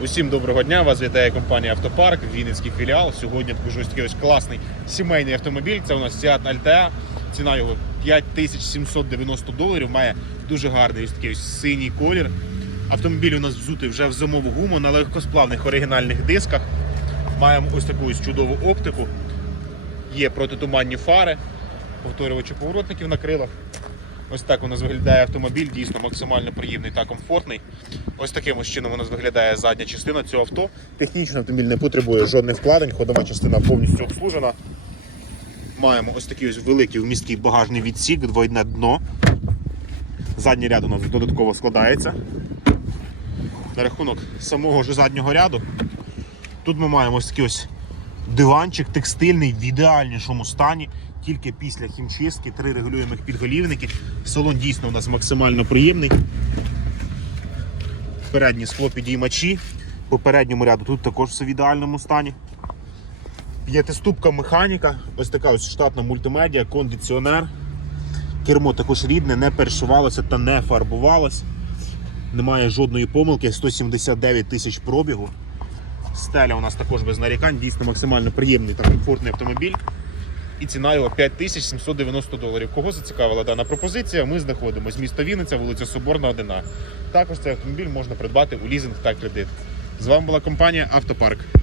Усім доброго дня! Вас вітає компанія Автопарк, Вінницький філіал. Сьогодні покажу ось такий ось класний сімейний автомобіль. Це у нас Seat Altea. Ціна його 5790 доларів. Має дуже гарний ось такий ось синій колір. Автомобіль у нас взутий вже в зимову гуму на легкосплавних оригінальних дисках. Маємо ось таку ось чудову оптику. Є протитуманні фари, повторювачі поворотників на крилах. Ось так у нас виглядає автомобіль, дійсно максимально приємний та комфортний. Ось таким ось чином у нас виглядає задня частина цього авто. Технічно автомобіль не потребує жодних вкладень, ходова частина повністю обслужена. Маємо ось такий ось великий вмісткий багажний відсік, двойне дно. Задній ряд у нас додатково складається. На рахунок самого ж заднього ряду. Тут ми маємо ось такий ось диванчик текстильний в ідеальнішому стані. Тільки після хімчистки, три регулюємих підголівники. Салон дійсно у нас максимально приємний. Передні склопідіймачі. По передньому ряду тут також все в ідеальному стані. П'ятиступка механіка, ось така ось штатна мультимедіа, кондиціонер. Кермо також рідне, не перешивалося та не фарбувалось. Немає жодної помилки, 179 тисяч пробігу. Стеля у нас також без нарікань, дійсно максимально приємний та комфортний автомобіль. І ціна його 5790 доларів. Кого зацікавила дана пропозиція? Ми знаходимося місто Вінниця, вулиця Соборна, 1. Також цей автомобіль можна придбати у лізинг та кредит. З вами була компанія Автопарк.